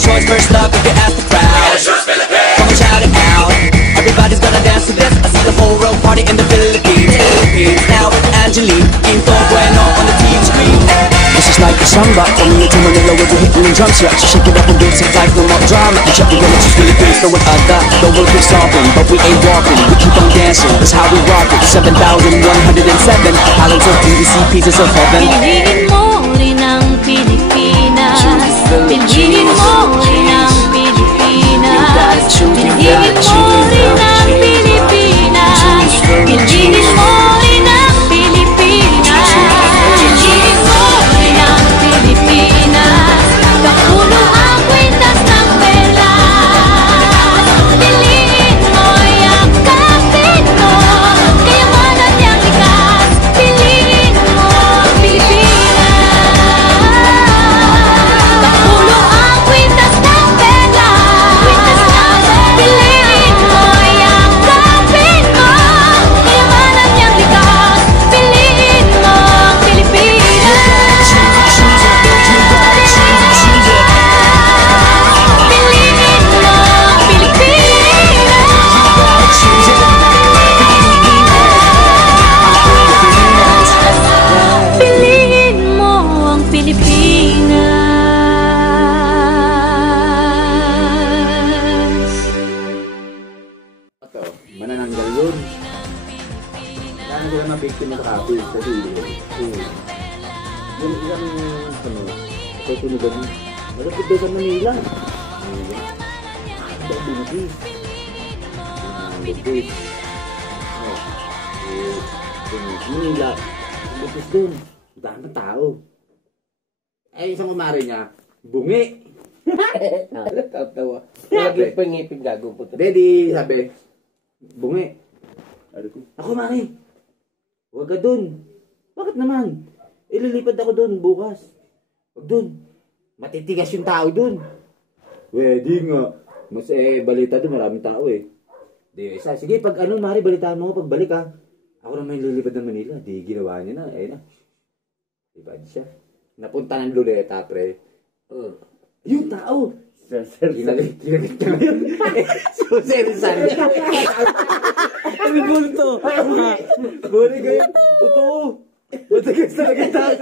choice, first love if you ask the crowd. Come and shout it out. Everybody's gonna dance to this. I see the whole world party in the Philippines. Now it's Angelique, Quinto Bueno on the TV screen. This is like a samba, coming into Manila with the hitting and drum set. So shake it up and beats it like no more drama. And check the village is Philippines, throw it at that. The world keeps stopping, but we ain't walking. We keep on dancing, that's how we rock it. 7,107 islands of beauty, pieces of heaven. Piliin mo rin ang Pilipinas. Piliin mo rin ang Pilipinas. Piliin mo rin ang Pilipinas. Piliin mo rin ang Pilipinas. Piliin mo rin ang Pilipinas. Kapulo ang kwintas ng pelas. Piliin mo, yakapin mo, kayamanan niyang likas. Piliin mo ang Pilipinas. Kapulo ang kwintas ng pelas. Piliin mo, yakapin mo, kayamanan niyang likas. Piliin mo ang Pilipinas. Piliin mo ang Pilipinas. Piliin mo ang Pilipinas. Ito, manananggal yun. Kaya sila mabiktima sa kapis kasi yung isang ito tunugan mo. Malapit daw sa Manila. Ito ang binagi. Lupit. Manila. Lupit dun. Daan ng tao. Eh, isang umari niya, bungi. Tatawa. Lagi pa ngipin gagawin po. Daddy, sabi, bungi. Ako, Mari. Huwag ka dun. Bakit naman? Ililipad ako dun bukas. Huwag dun. Matitigas yung tao dun. Pwede nga. Mas balita dun, maraming tao eh. Di, isa. Sige, pag ano, Mari, balitaan mo ako pagbalik ha. Ako naman ililipad ng Manila. Di, ginawa niya na. Ayun na. Ibad siya. Napunta ng Luleta, pre. Yung tao. Ginalit niya ngayon. Susersan niya. Ano bulto? Buli kayo. Totoo. Matagas talaga yung tao.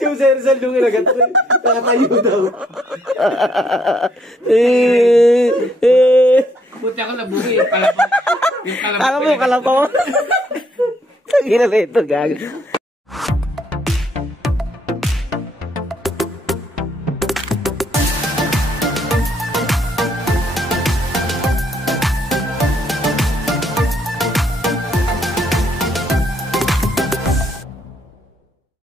Susersan nung ilagat. Nakatayo daw. Buti ako nabungi. Kalabaw. Alam mo, kalabaw. Ginala ito, gag.